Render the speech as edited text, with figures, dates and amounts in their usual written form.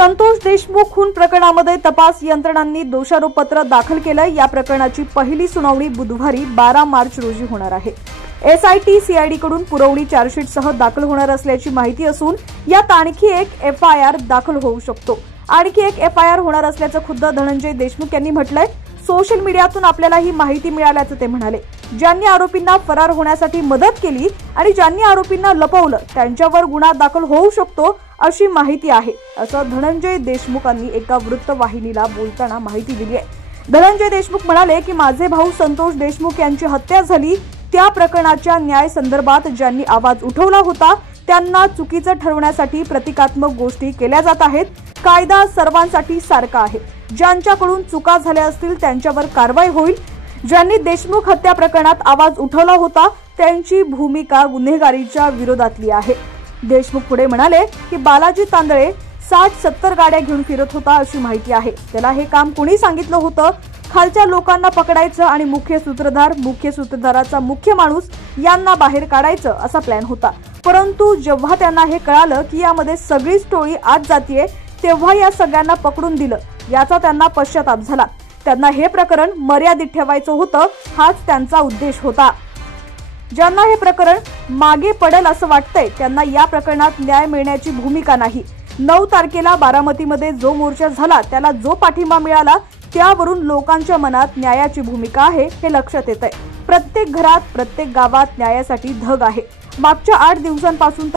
संतोष देशमुख खून प्रकरणामध्ये तपास यंत्रणांनी दोषारोपपत्र दाखल केलं। या प्रकरणाची पहिली सुनावणी बुधवारी 12 मार्च रोजी होणार आहे। एसआयटी सीआयडी कडून पुरवणी चार्जशीटसह दाखल होणार असल्याची माहिती असून यात आणखी एक एफआयआर दाखल होऊ शकतो। आणखी एक एफआयआर होणार असल्याचं खुद्द धनंजय देशमुख यांनी म्हटलंय। सोशल मीडियातून आपल्याला ही माहिती मिळाल्याचं ते म्हणाले। ज्यांनी आरोपींना फरार होण्यासाठी मदत केली आणि ज्यांनी आरोपींना लपवलं त्यांच्यावर गुन्हा दाखल होऊ शकतो अशी माहिती आहे, असं धनंजय देशमुखांनी एका वृत्तवाहिनीला बोलताना माहिती दिली आहे। धनंजय देशमुख म्हणाले की माझे भाऊ संतोष देशमुख यांची हत्या झाली त्या प्रकरणाच्या न्याय संदर्भात ज्यांनी आवाज उठवला होता त्यांना चुकीचं ठरवण्यासाठी प्रतिकात्मक गोष्टी केल्या जात आहेत। कायदा सर्वांसाठी सारखा आहे। ज्यांच्याकडून चुका झाल्या असतील त्यांच्यावर कारवाई होईल। ज्यांनी देशमुख हत्या प्रकरणात आवाज उठवला होता त्यांची भूमिका गुन्हेगारीच्या विरोधातली आहे। देशमुख पुढे म्हणाले की बालाजी तांदळे 60-70 गाड्या घेऊन फिरत होता अशी माहिती आहे। त्याला हे काम कोणी सांगितलं होतं? खालच्या लोकांना पकडायचं आणि मुख्य सूत्रधाराचा मुख्य माणूस यांना बाहेर काढायचं असा प्लॅन होता। परंतु जेव्हा त्यांना हे कळालं की यामध्ये सगळीच टोळी आत जातीये तेव्हा या सगळ्यांना पकडून दिलं। याचा त्यांना पश्चाताप झाला। त्यांना हे प्रकरण मर्यादित ठेवायचं होतं, हाच त्यांचा उद्देश होता। ज्यांना हे प्रकरण मागे पडेल असं वाटतंय त्यांना या प्रकरणात न्याय मिळण्याची भूमिका नाही। 9 तारखेला बारामतीमध्ये जो मोर्चा झाला त्याला जो पाठिंबा मिळाला त्यावरून लोकांच्या मनात न्यायाची भूमिका आहे हे लक्षात येतंय। प्रत्येक घरात प्रत्येक गावात न्यायासाठी धग आहे। मागच्या 8 दिवसांपासून